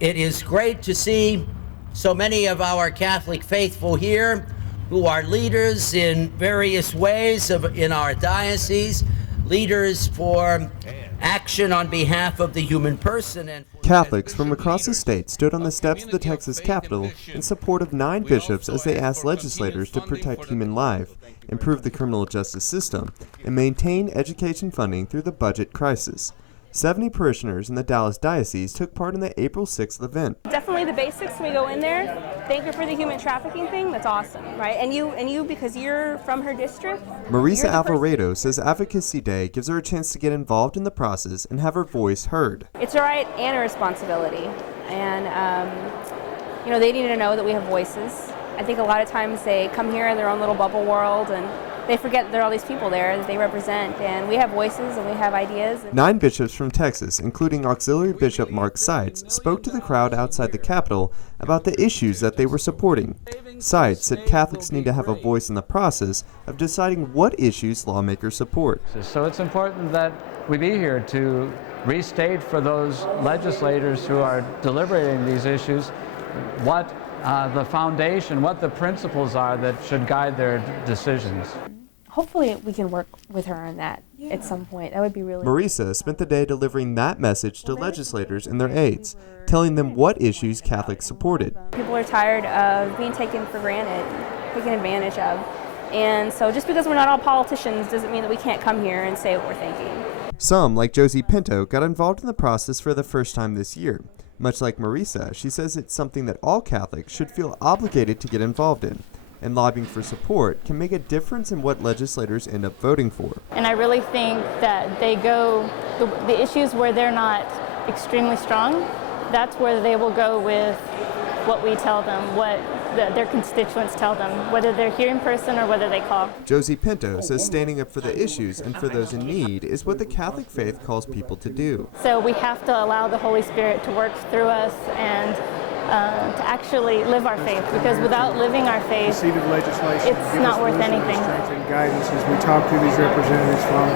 It is great to see so many of our Catholic faithful here who are leaders in various ways in our diocese, leaders for action on behalf of the human person. And Catholics from across the state stood on the steps of the Texas Capitol in support of 9 bishops as they asked legislators to protect human life, improve the criminal justice system, and maintain education funding through the budget crisis. 70 parishioners in the Dallas Diocese took part in the April 6th event. Definitely the basics. We go in there, thank her for the human trafficking thing. That's awesome, right? And you, because you're from her district. Marisa Alvarado says Advocacy Day gives her a chance to get involved in the process and have her voice heard. It's a right and a responsibility, and they need to know that we have voices. I think a lot of times they come here in their own little bubble world and they forget there are all these people there that they represent, and we have voices and we have ideas. 9 bishops from Texas, including Auxiliary Bishop Mark Seitz, spoke to the crowd outside the Capitol about the issues that they were supporting. Seitz said Catholics need to have a voice in the process of deciding what issues lawmakers support. So it's important that we be here to restate for those legislators who are deliberating these issues what the foundation, what the principles are that should guide their decisions. Hopefully we can work with her on that at some point. That would be really Marisa spent the day delivering that message to legislators and their aides, telling them what issues Catholics supported. People are tired of being taken for granted, taken advantage of. And so just because we're not all politicians doesn't mean that we can't come here and say what we're thinking. Some, like Josie Pinto, got involved in the process for the first time this year. Much like Marisa, she says it's something that all Catholics should feel obligated to get involved in. And lobbying for support can make a difference in what legislators end up voting for. And I really think that they go, the issues where they're not extremely strong, that's where they will go with what we tell them, what their constituents tell them, whether they're here in person or whether they call. Josie Pinto says standing up for the issues and for those in need is what the Catholic faith calls people to do. So we have to allow the Holy Spirit to work through us and to actually live our faith, because without living our faith, it's not worth anything. Strength and guidance as we talk to these representatives from